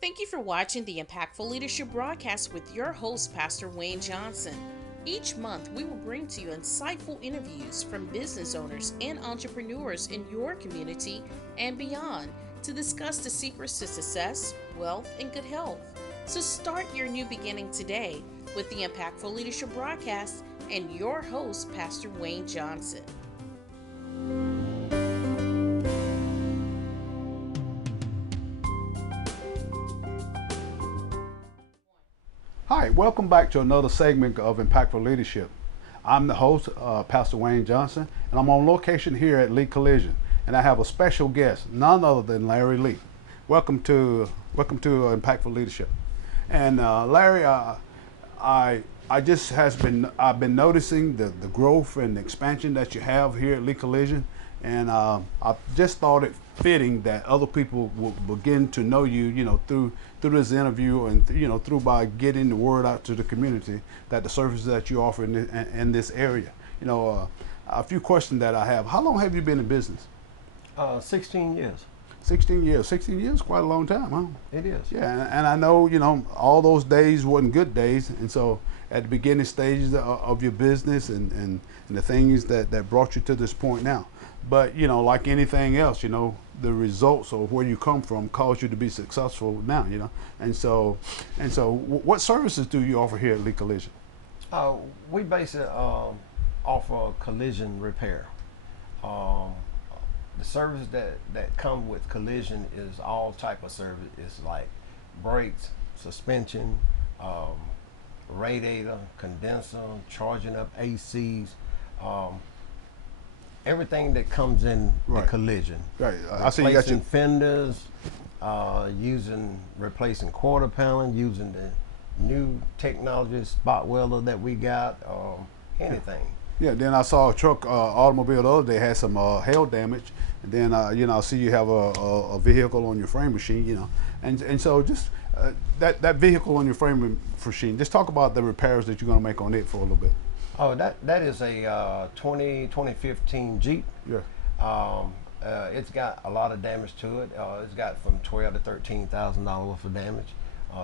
Thank you for watching the Impactful Leadership Broadcast with your host, Pastor Wayne Johnson. Each month, we will bring to you insightful interviews from business owners and entrepreneurs in your community and beyond to discuss the secrets to success, wealth, and good health. So start your new beginning today with the Impactful Leadership Broadcast and your host, Pastor Wayne Johnson. Hi, welcome back to another segment of Impactful Leadership. I'm the host, Pastor Wayne Johnson, and I'm on location here at Lee Collision, and I have a special guest, none other than Larry Lee. Welcome to Impactful Leadership. And Larry, I've been noticing the growth and expansion that you have here at Lee Collision, and I just thought it fitting that other people will begin to know you, through this interview and through by getting the word out to the community that the services that you offer in this area. A few questions that I have. How long have you been in business? 16 years. 16 years. 16 years, quite a long time, huh? It is. Yeah, and I know, all those days wasn't good days, and so at the beginning stages of your business and the things that brought you to this point now. But, like anything else, the results or where you come from cause you to be successful now, And so what services do you offer here at Lee Collision? We basically offer collision repair. The service that come with collision is all type of service. It's like brakes, suspension, radiator, condenser, charging up ACs, everything that comes in the collision. Right. I see you got your fenders, replacing quarter panel, using the new technology spot welder that we got, anything. Yeah, then I saw a truck, automobile the other day had some hail damage, and then I see you have a vehicle on your frame machine, and so just that vehicle on your frame machine. Just talk about the repairs that you're going to make on it for a little bit. Oh, that is a 2015 Jeep. Yeah. It's got a lot of damage to it. It's got from $12,000 to $13,000 worth of damage.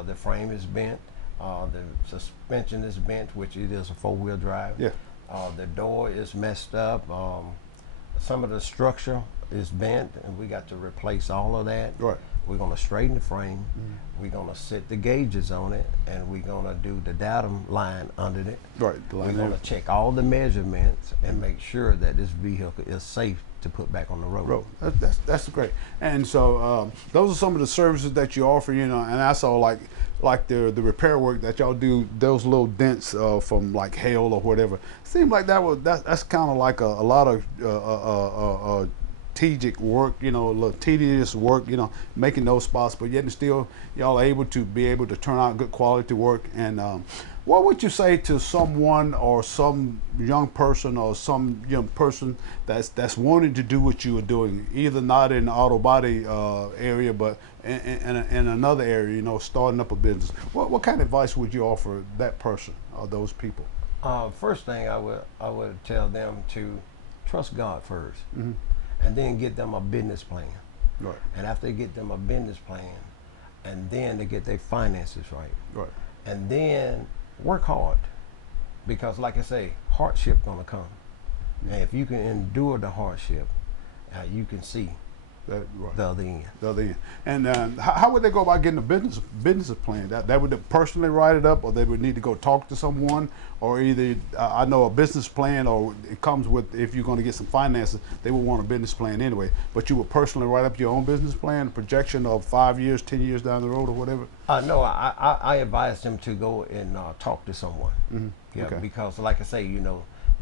The frame is bent. The suspension is bent, which it is a four-wheel drive. Yeah. The door is messed up. Some of the structure is bent, and we got to replace all of that. Right. We're going to straighten the frame. We're going to set the gauges on it, and we're going to do the datum line under it. Right. We're going to check all the measurements and make sure that this vehicle is safe to put back on the road. That's great. And so those are some of the services that you offer, and I saw like the repair work that y'all do, those little dents from like hail or whatever. Seemed like that's kind of like a lot of tedious work, a little tedious work, making those spots, but yet and still y'all are able to turn out good quality work. And what would you say to someone or some young person or some young person that's wanting to do what you are doing, either not in the auto body area, but in another area, starting up a business? What kind of advice would you offer that person or those people? First thing I would tell them to trust God first. Mm-hmm. And then get them a business plan. Right. And after they get them a business plan, and then they get their finances right. Right. And then work hard, because like I say, hardship gonna come. And if you can endure the hardship, you can see the other end. The other end. And how would they go about getting a business plan? That would personally write it up, or they would need to go talk to someone, or either I know a business plan, or it comes with, if you're going to get some finances, they would want a business plan anyway. But you would personally write up your own business plan, projection of 5 years, 10 years down the road, or whatever. No, I advise them to go and talk to someone. Mm-hmm. Yeah, okay. Because like I say,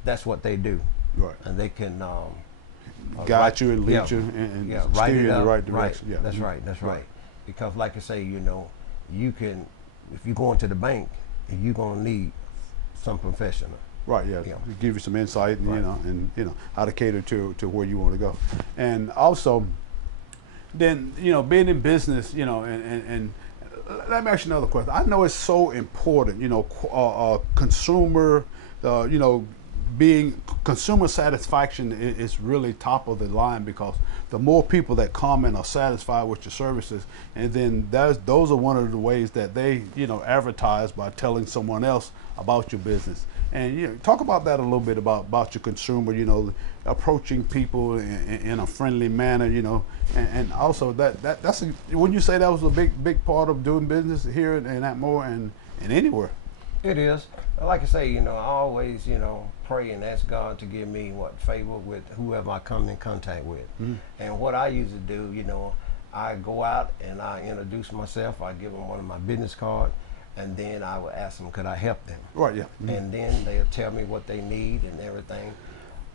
that's what they do. Right. And they can guide you and lead you and steer you in the right direction. Right. Yeah. That's right. Because like I say, you can, if you go into the bank, you're gonna need some professional. Right. Yeah. To give you some insight, and and how to cater to where you want to go, and also, then being in business, and let me ask you another question. I know it's so important, consumer, being consumer satisfaction is really top of the line, because the more people that come and are satisfied with your services, and then those are one of the ways that they advertise by telling someone else about your business. And talk about that a little bit about your consumer, approaching people in a friendly manner, and also that's when you say that was a big part of doing business here in Atmore and anywhere. It is. Like I say, I always, pray and ask God to give me favor with whoever I come in contact with. Mm-hmm. And what I usually do, I go out and I introduce myself. I give them one of my business cards, and then I will ask them, could I help them? Right, yeah. Mm-hmm. And then they'll tell me what they need and everything.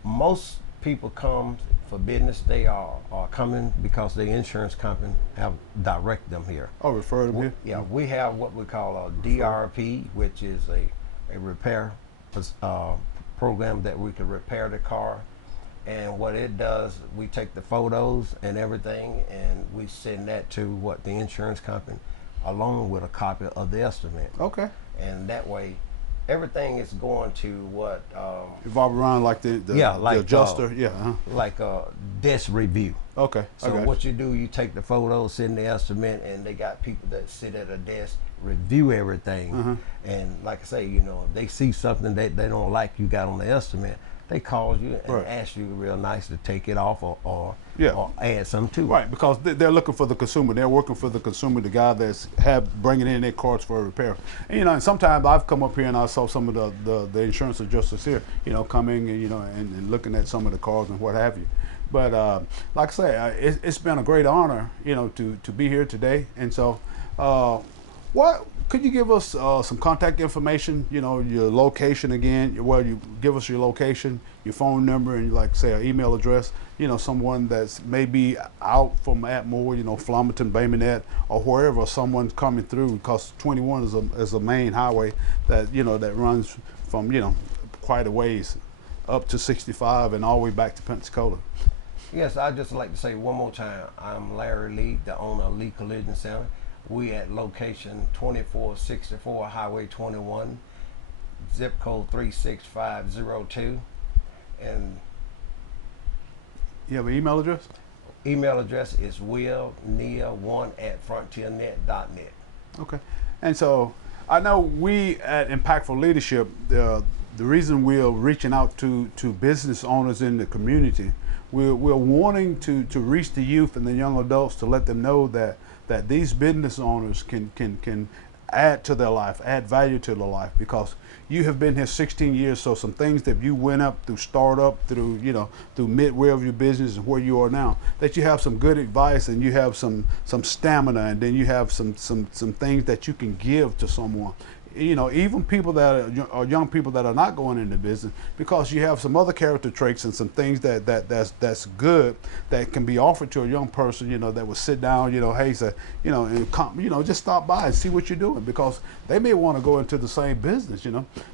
Most people come for business. They are coming because the insurance company have direct them here. Oh, refer them here? Yeah, we have what we call a DRP, which is a repair program that we can repair the car. And what it does, we take the photos and everything, and we send that to the insurance company, along with a copy of the estimate. Okay. And that way, everything is going to revolve around like the adjuster, like a desk review. Okay. So what you do, you take the photos, send the estimate, and they got people that sit at a desk, review everything. And like I say, if they see something that they don't like you got on the estimate, they call you and ask you real nice to take it off or add something to it. Right, because they're looking for the consumer. They're working for the consumer, the guy that's bringing in their cards for a repair. And, and sometimes I've come up here and I saw some of the insurance adjusters here, coming and, and looking at some of the cars and what have you. But like I say, it's been a great honor, to be here today. And so, what could you give us some contact information? Your location again. Well, you give us your location, your phone number, and like say an email address. Someone that's maybe out from Atmore, Flomaton, Baymonette, or wherever someone's coming through, because 21 is a main highway that that runs from quite a ways up to 65 and all the way back to Pensacola. Yes, I'd just like to say one more time, I'm Larry Lee, the owner of Lee Collision Center. We at location 2464 Highway 21, zip code 36502. And you have an email address? Email address is willnia1@frontiernet.net. Okay. And so I know we at Impactful Leadership, the reason we're reaching out to business owners in the community, we're wanting to reach the youth and the young adults to let them know that these business owners can add to their life, add value to their life, because you have been here 16 years. So some things that you went up through startup, through through midway of your business and where you are now, that you have some good advice and you have some stamina, and then you have some things that you can give to someone. Even people that are young people that are not going into business, because you have some other character traits and some things that's good that can be offered to a young person, that will sit down, hey, say, and come, just stop by and see what you're doing, because they may want to go into the same business,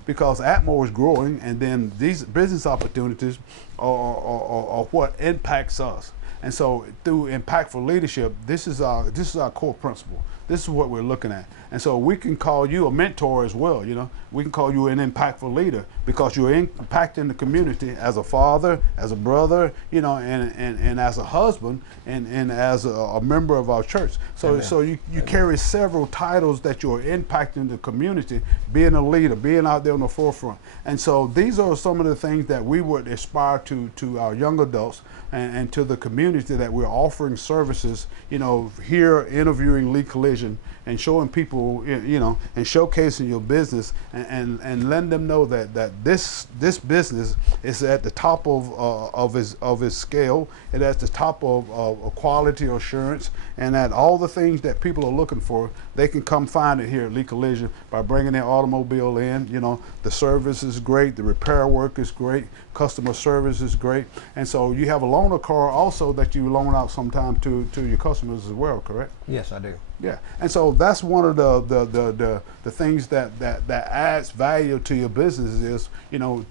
because Atmore is growing, and then these business opportunities are what impacts us. And so through Impactful Leadership, this is our core principle. This is what we're looking at. And so we can call you a mentor as well, We can call you an impactful leader, because you're impacting the community as a father, as a brother, and as a husband, and as a member of our church. So you carry several titles that you're impacting the community, being a leader, being out there on the forefront. And so these are some of the things that we would aspire to our young adults and to the community, that we're offering services, here interviewing Lee Collision and showing people, and showcasing your business, and letting them know that this business is at the top of its scale, and at the top of quality assurance, and that all the things that people are looking for, they can come find it here at Lee Collision by bringing their automobile in. The service is great, the repair work is great, customer service is great, and so you have a loaner car also that you loan out sometime to your customers as well, correct? Yes, I do. Yeah, and so that's one of the things that adds value to your business is,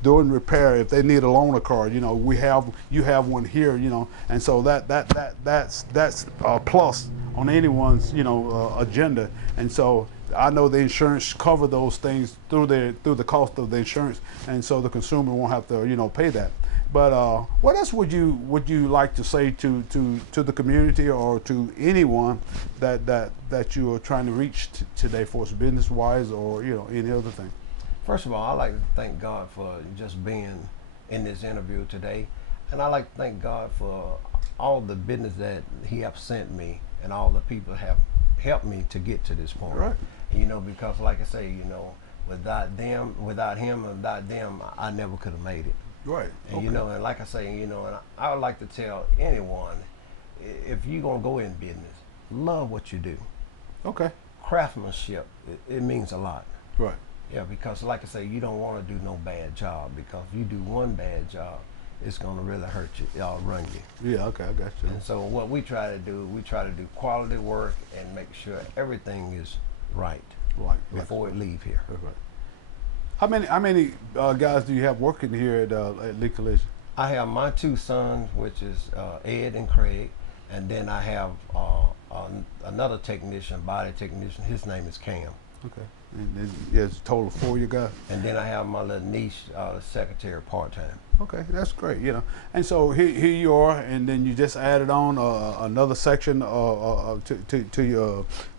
doing repair. If they need a loaner car, you have one here, and so that's a plus on anyone's agenda. And so I know the insurance cover those things through the cost of the insurance, and so the consumer won't have to, you know, pay that. But what else would you like to say to the community or to anyone that you are trying to reach today, for us, business wise, or, you know, any other thing? First of all, I like to thank God for just being in this interview today, and I like to thank God for all the business that He have sent me, and all the people have helped me to get to this point. Right. You know, because like I say, you know, without Him, and without them, I never could have made it. Right. And Okay. you know, and like I say, you know, and I would like to tell anyone, if you're gonna go in business, love what you do. Okay. Craftsmanship, it means a lot. Right. Yeah, because like I say, you don't want to do no bad job, because if you do one bad job, it's gonna really hurt you, run you. Yeah. Okay. I got you. And so what we try to do, quality work and make sure everything is right Right. before we leave here. Right. How many guys do you have working here at Lee Collision? I have my two sons, which is Ed and Craig, and then I have another technician, body technician. His name is Cam. Okay. And then there's a total of 4 you got? And then I have my little niece, secretary, part-time. Okay, that's great. You know, and so here you are, and then you just added on another section to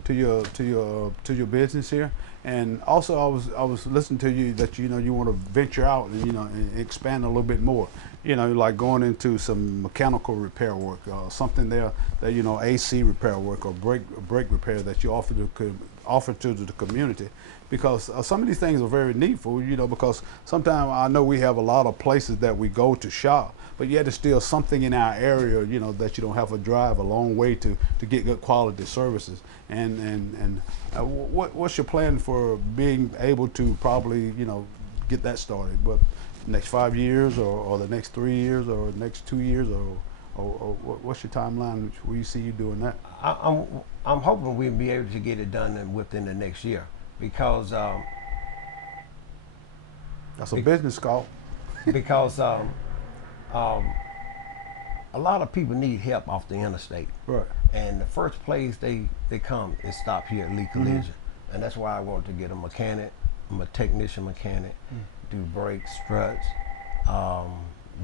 your business here. And also, I was listening to you that, you know, you want to venture out and, you know, and expand a little bit more. You know, like going into some mechanical repair work, something there that, you know, AC repair work or brake repair that you offer to the community, because some of these things are very needful, you know, because sometimes I know we have a lot of places that we go to shop, but yet it's still something in our area, you know, that you don't have to drive a long way to get good quality services. And what's your plan for being able to probably, you know, get that started? But next 5 years, or the next 3 years, or the next 2 years, or what's your timeline? Where you see you doing that? I'm hoping we'll be able to get it done within the next year, because That's a business call. because a lot of people need help off the interstate. Right. And the first place they come is stop here at Lee Collision. And that's why I want to get a mechanic, a technician mechanic, do brakes, struts,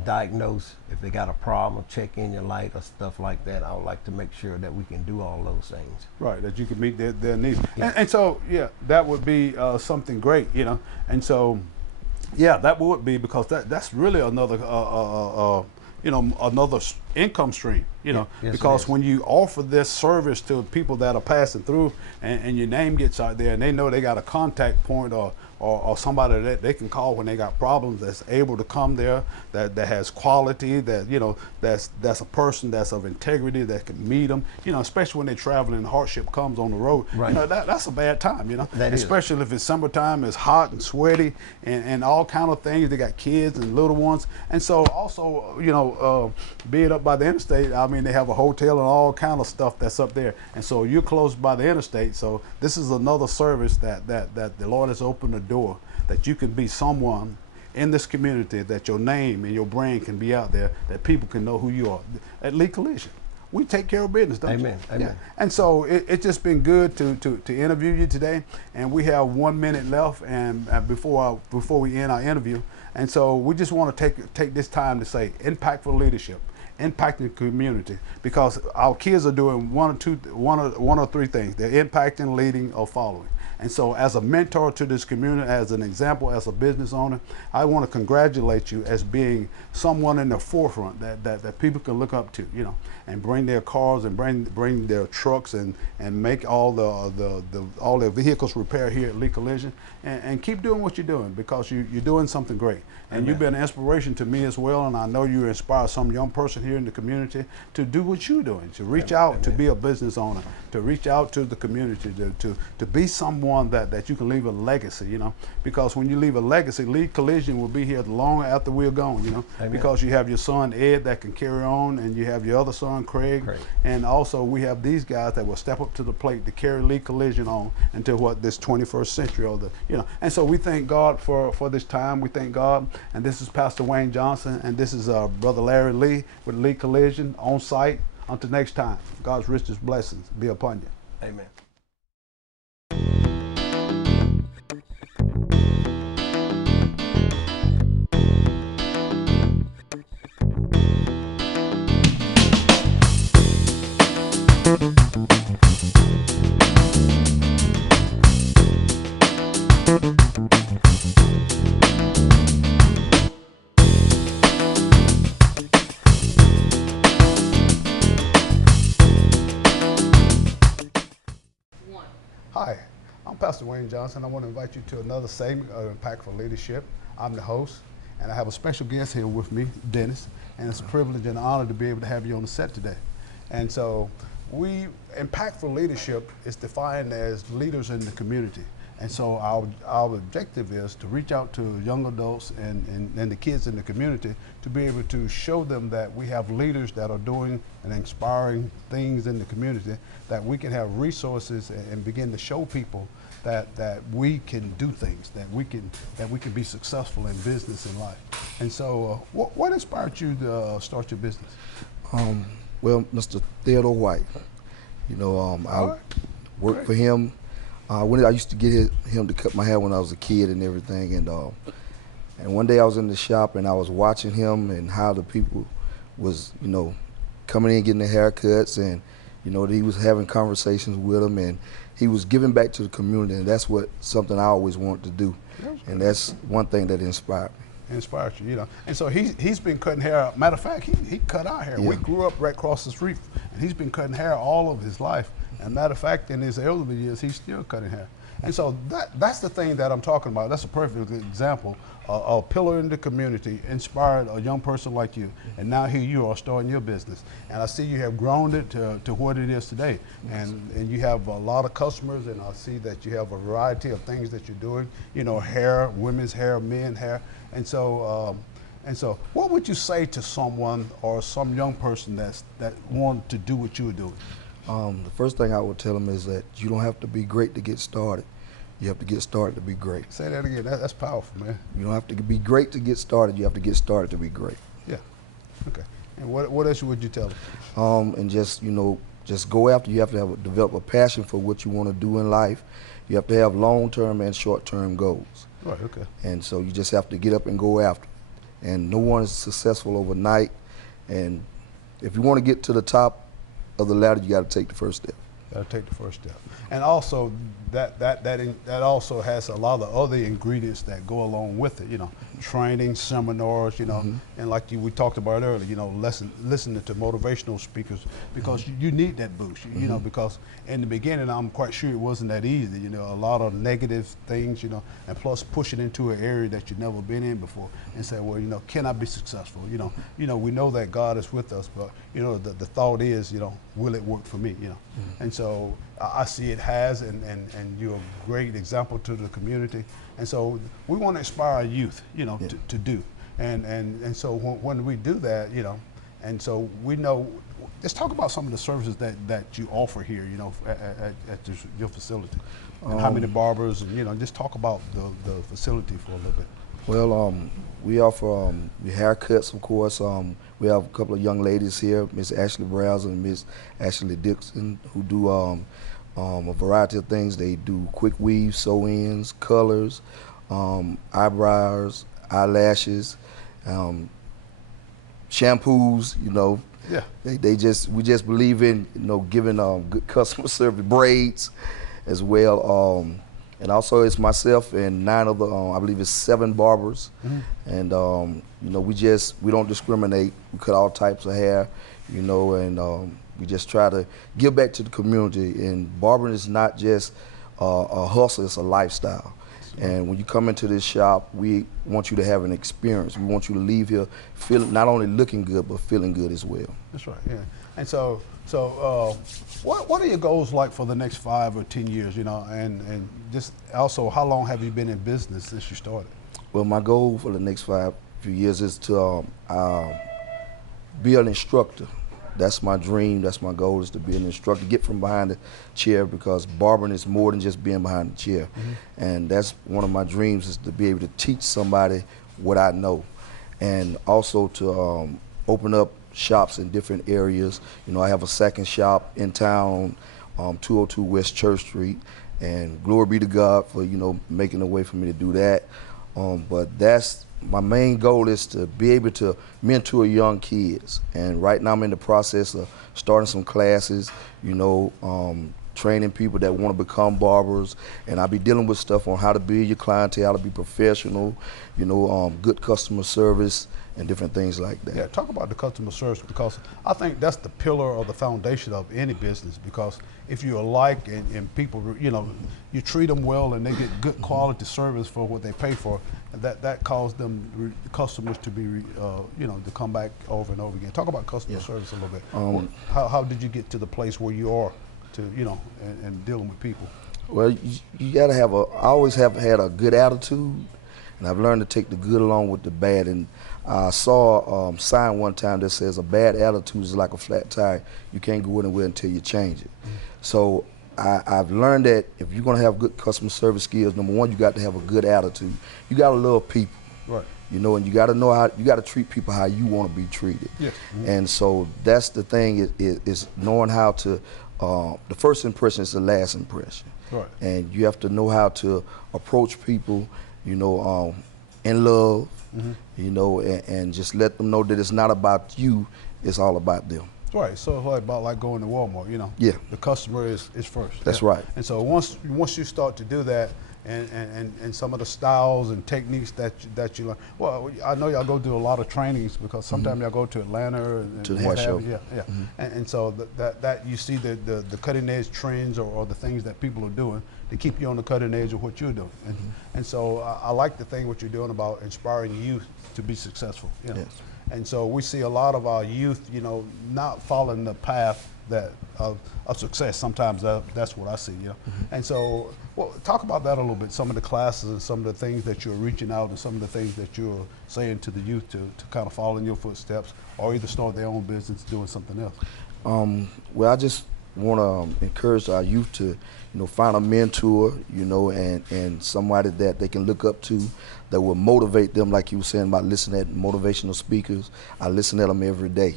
diagnose if they got a problem, check in your light or stuff like that. I would like to make sure that we can do all those things. Right, that you can meet their needs. Yeah. And so, yeah, that would be something great, you know. And so, yeah, that would be, because that's really another, you know, another income stream, you know, Yes, because it is. when you offer this service to people that are passing through, and your name gets out there, and they know they got a contact point or somebody that they can call when they got problems, that's able to come there, that has quality, that, you know, that's a person that's of integrity, that can meet them, you know, especially when they're traveling and hardship comes on the road. Right. You know, that's a bad time, you know, That is. especially if it's summertime, it's hot and sweaty, and all kind of things. They got kids and little ones, and so also, you know, being up by the interstate, I mean, they have a hotel and all kind of stuff that's up there, and so you're close by the interstate. So this is another service that the Lord has opened the door, that you can be someone in this community, that your name and your brand can be out there, that people can know who you are. At Lee Collision, we take care of business, don't Amen. you? Amen. Yeah. And so it's just been good to interview you today, and we have 1 minute left, and before we end our interview, and so we just want to take this time to say impactful leadership, impacting the community, because our kids are doing one or three things. They're impacting, leading, or following. And so as a mentor to this community, as an example, as a business owner, I want to congratulate you as being someone in the forefront that people can look up to, you know, and bring their cars and bring their trucks and make all all their vehicles repair here at Lee Collision, and keep doing what you're doing, because you're doing something great. And Amen. You've been an inspiration to me as well, and I know you inspire some young person here in the community to do what you're doing, to reach out, Amen. to be a business owner, to reach out to the community, to be someone that you can leave a legacy, you know, because when you leave a legacy, Lee Collision will be here long after we're gone, you know, Amen. because you have your son Ed that can carry on, and you have your other son Craig, and also we have these guys that will step up to the plate to carry Lee Collision on until this 21st century, or you know. And so we thank God for this time. We thank God. And this is Pastor Wayne Johnson, and this is Brother Larry Lee with Lee Collision on site. Until next time, God's richest blessings be upon you. Amen. Hi, I'm Pastor Wayne Johnson. I want to invite you to another segment of Impactful Leadership. I'm the host, and I have a special guest here with me, Dennis, and it's a privilege and an honor to be able to have you on the set today. And so, Impactful Leadership is defined as leaders in the community. And so our objective is to reach out to young adults and the kids in the community to be able to show them that we have leaders that are doing and inspiring things in the community, that we can have resources and begin to show people that we can do things, that we can be successful in business and life. And so what inspired you to start your business? Well, Mr. Theodore White, I worked for him. When I used to get him to cut my hair when I was a kid and everything, and one day I was in the shop and I was watching him and how the people was, coming in getting their haircuts, and he was having conversations with them, and he was giving back to the community, and that's something I always wanted to do, and that's one thing that inspired me. Inspired you, And so he's been cutting hair. Matter of fact, he cut our hair. Yeah. We grew up right across the street, and he's been cutting hair all of his life. And matter of fact, in his elderly years, he's still cutting hair. And so that's the thing that I'm talking about. That's a perfect example. A pillar in the community inspired a young person like you, and now here you are starting your business. And I see you have grown it to what it is today. And you have a lot of customers, and I see that you have a variety of things that you're doing. Hair, women's hair, men's hair. And so what would you say to someone or some young person that wanted to do what you were doing? The first thing I would tell them is that you don't have to be great to get started. You have to get started to be great. Say that again. That's powerful, man. You don't have to be great to get started. You have to get started to be great. Yeah. Okay. And what else would you tell them? And just go after. You have to develop a passion for what you want to do in life. You have to have long-term and short-term goals. Right. Okay. And so you just have to get up and go after it. And no one is successful overnight. And if you want to get to the top of the ladder, you got to take the first step. Got to take the first step. And also that also has a lot of other ingredients that go along with it. Training, seminars. And like we talked about earlier. Listening to motivational speakers, because you need that boost. Because in the beginning, I'm quite sure it wasn't that easy. A lot of negative things. And plus pushing into an area that you've never been in before, and say, well, can I be successful? We know that God is with us, but the thought is, will it work for me? And so I see it has, and you're a great example to the community. And so we want to inspire youth, to do. And so when we do that, and so we know, let's talk about some of the services that you offer here, at your facility. And how many barbers, and just talk about the facility for a little bit. Well, we offer haircuts, of course. We have a couple of young ladies here, Miss Ashley Browser and Miss Ashley Dixon, who do a variety of things. They do quick weaves, sew-ins, colors, eyebrows, eyelashes, shampoos. Yeah. We just believe in giving good customer service, braids as well. And also it's myself and 9 other, I believe it's 7 barbers. And we don't discriminate. We cut all types of hair, and we just try to give back to the community. And barbering is not just a hustle, it's a lifestyle. And when you come into this shop, we want you to have an experience. We want you to leave here feeling, not only looking good, but feeling good as well. That's right, yeah. And so what are your goals like for the next 5 or 10 years, and just also, how long have you been in business since you started? Well, my goal for the next few years is to be an instructor. That's my dream, that's my goal, is to be an instructor, get from behind the chair, because barbering is more than just being behind the chair. And that's one of my dreams, is to be able to teach somebody what I know. And also to open up shops in different areas. I have a second shop in town, 202 West Church Street, and glory be to God for making a way for me to do that. But that's my main goal is to be able to mentor young kids, and right now I'm in the process of starting some classes, you know, training people that want to become barbers, and I'll be dealing with stuff on how to build your clientele, how to be professional, you know, good customer service and different things like that. Yeah, talk about the customer service, because I think that's the pillar or the foundation of any business, because if you alike and people, you know, you treat them well and they get good quality service for what they pay for, that causes them, customers to be, you know, to come back over and over again. Talk about customer service a little bit. How did you get to the place where you are to, you know, and dealing with people? Well, you gotta have I always have had a good attitude, and I've learned to take the good along with the bad. And I saw a sign one time that says a bad attitude is like a flat tire. You can't go anywhere until you change it. So I've learned that if you're gonna have good customer service skills, number one, you got to have a good attitude. You gotta love people. Right. You know, and you got to know how you got to treat people how you want to be treated. Yes. And so that's the thing is knowing how to. The first impression is the last impression. Right. And you have to know how to approach people, you know, in love, you know, and just let them know that it's not about you, it's all about them. Right, so it's like about like going to Walmart, you know. Yeah. The customer is first. That's right. And so once you start to do that, and some of the styles and techniques that you learn. Well, I know y'all go do a lot of trainings, because sometimes y'all go to Atlanta and To the hair show. Yeah. And so that you see the cutting edge trends or the things that people are doing to keep you on the cutting edge of what you're doing. And so I like the thing what you're doing about inspiring youth to be successful. You know? Yes. And so we see a lot of our youth, you know, not following the path that of success. Sometimes that's what I see, you know. And so, well, talk about that a little bit. Some of the classes and some of the things that you're reaching out, and some of the things that you're saying to the youth to kind of follow in your footsteps, or either start their own business doing something else. Well, I just want to encourage our youth to, you know, find a mentor, you know, and somebody that they can look up to, that will motivate them, like you were saying about listening at motivational speakers. I listen at them every day.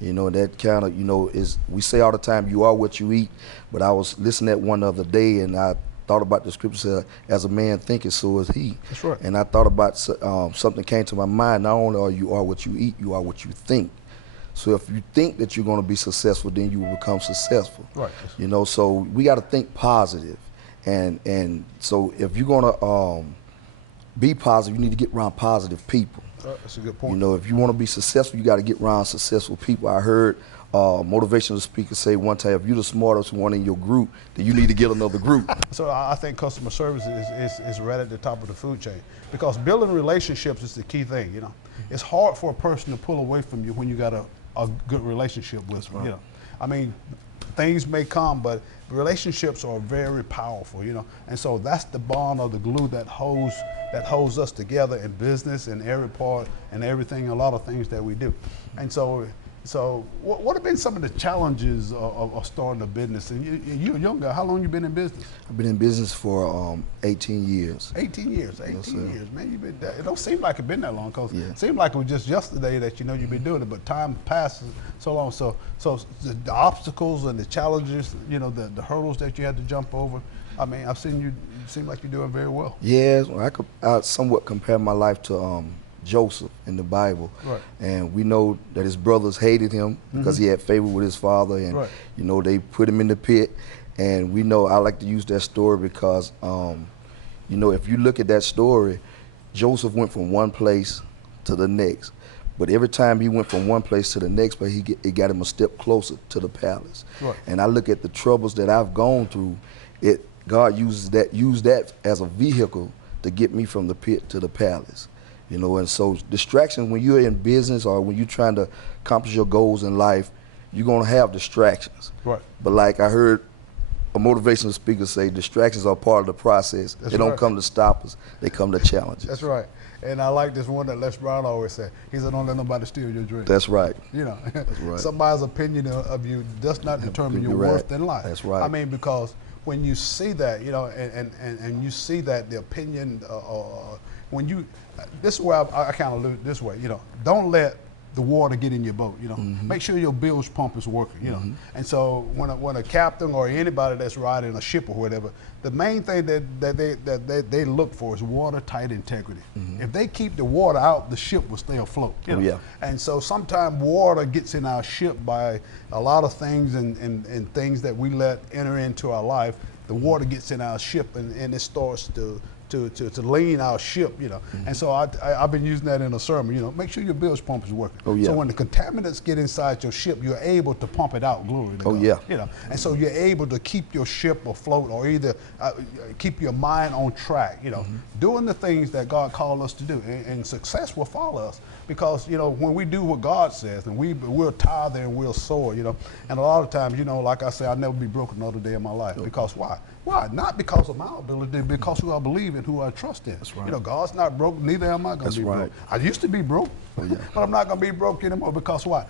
You know, that kind of, you know, we say all the time, you are what you eat, but I was listening at one the other day, and I thought about the scripture, as a man thinketh, so is he. That's right. And I thought about something came to my mind. Not only are you what you eat, you are what you think. So if you think that you're going to be successful, then you will become successful. Right. You know, so we got to think positive, and so if you're going to be positive, you need to get around positive people. That's a good point. You know, if you want to be successful, you got to get around successful people. I heard motivational speaker say one time, if you're the smartest one in your group, then you need to get another group. So I think customer service is right at the top of the food chain, because building relationships is the key thing. You know, it's hard for a person to pull away from you when you got a good relationship with them. You know, I mean, things may come, but relationships are very powerful. You know, and so that's the bond or the glue that holds us together in business and every part and everything, a lot of things that we do. And so what have been some of the challenges of starting a business? And you're a young guy. How long you been in business? I've been in business for 18 years. 18 years. 18 years, man. You've been. It don't seem like it's been that long, because it seemed like it was just yesterday that you know you've been doing it. But time passes so long. So the obstacles and the challenges, you know, the hurdles that you had to jump over. I mean, I've seen you. You seem like you're doing very well. Yes, I somewhat compare my life to Joseph in the Bible. Right. And we know that his brothers hated him because he had favor with his father, and you know, they put him in the pit. And we know, I like to use that story because you know, if you look at that story, Joseph went from one place to the next, but every time he went from one place to the next, but it got him a step closer to the palace. Right. And I look at the troubles that I've gone through, God used that as a vehicle to get me from the pit to the palace. You know, and so distractions, when you're in business or when you're trying to accomplish your goals in life, you're going to have distractions. Right. But like I heard a motivational speaker say, distractions are part of the process. They don't come to stop us, they come to challenge us. That's right. And I like this one that Les Brown always said. He said, don't let nobody steal your dream. That's right. You know, that's right. Somebody's opinion of you does not determine your worth in life. That's right. I mean, because when you see that, you know, and you see that the opinion, when you, this is where I kind of look this way, you know, don't let the water get in your boat, you know. Make sure your bilge pump is working, you know. And so when a captain or anybody that's riding a ship or whatever, the main thing that they look for is watertight integrity. If they keep the water out, the ship will stay afloat. You know? And so sometimes water gets in our ship by a lot of things and things that we let enter into our life. The water gets in our ship and it starts to lean our ship, you know. And so I've been using that in a sermon, you know, make sure your bilge pump is working. So when the contaminants get inside your ship, you're able to pump it out, glory to God. You know, and so you're able to keep your ship afloat, or either keep your mind on track, you know, doing the things that God called us to do, and success will follow us. Because, you know, when we do what God says, and we'll tithe and we'll sow, you know, and a lot of times, you know, like I say, I'll never be broke another day in my life. Because why? Why? Not because of my ability, because who I believe in, who I trust in. You know, God's not broke, neither am I going to be broke. I used to be broke, but I'm not going to be broke anymore. Because why?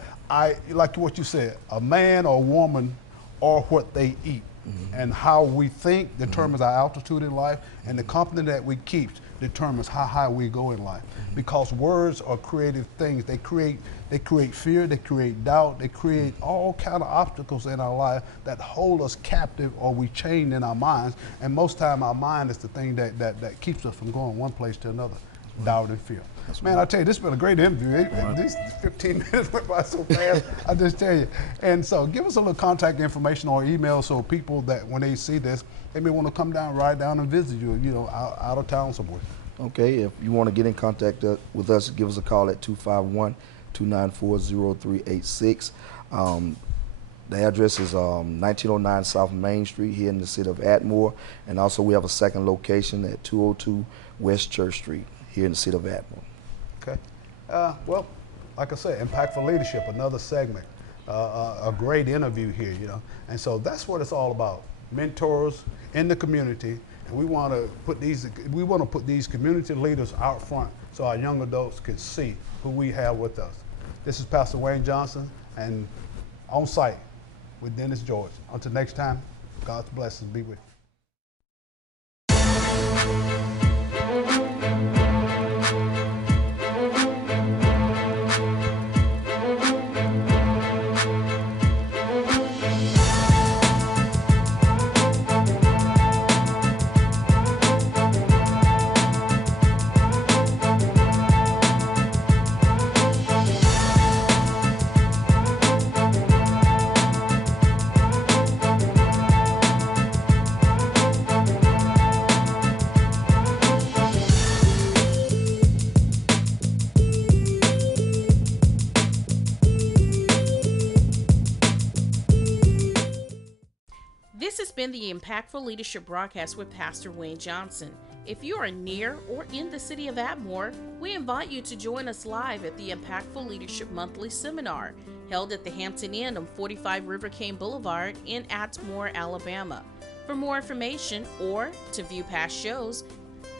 Like what you said, a man or a woman are what they eat. And how we think determines our altitude in life, and the company that we keep determines how high we go in life. Because words are creative things. They create fear, they create doubt, they create all kind of obstacles in our life that hold us captive, or we chained in our minds. And most time our mind is the thing that keeps us from going one place to another. Doubt and fear. Man, I tell you, this has been a great interview. These 15 minutes went by so fast, I just tell you. And so give us a little contact information or email, so people that when they see this, they may want to come down, ride down and visit you, you know, out of town somewhere. Okay, if you want to get in contact with us, give us a call at 251-294-0386. The address is 1909 South Main Street here in the city of Atmore. And also we have a second location at 202 West Church Street here in the city of Atmore. Okay. Well, like I said, impactful leadership, another segment, a great interview here, you know. And so that's what it's all about. Mentors in the community, and we want to put these community leaders out front so our young adults can see who we have with us. This is Pastor Wayne Johnson, and on site with Dennis George. Until next time, God's blessings be with you. This has been the Impactful Leadership Broadcast with Pastor Wayne Johnson. If you are near or in the city of Atmore, we invite you to join us live at the Impactful Leadership Monthly Seminar, held at the Hampton Inn on 45 River Cane Boulevard in Atmore, Alabama. For more information or to view past shows,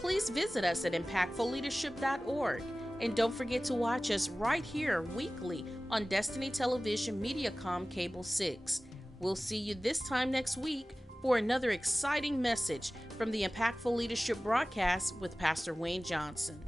please visit us at impactfulleadership.org. And don't forget to watch us right here weekly on Destiny Television Mediacom Cable 6. We'll see you this time next week for another exciting message from the Impactful Leadership Broadcast with Pastor Wayne Johnson.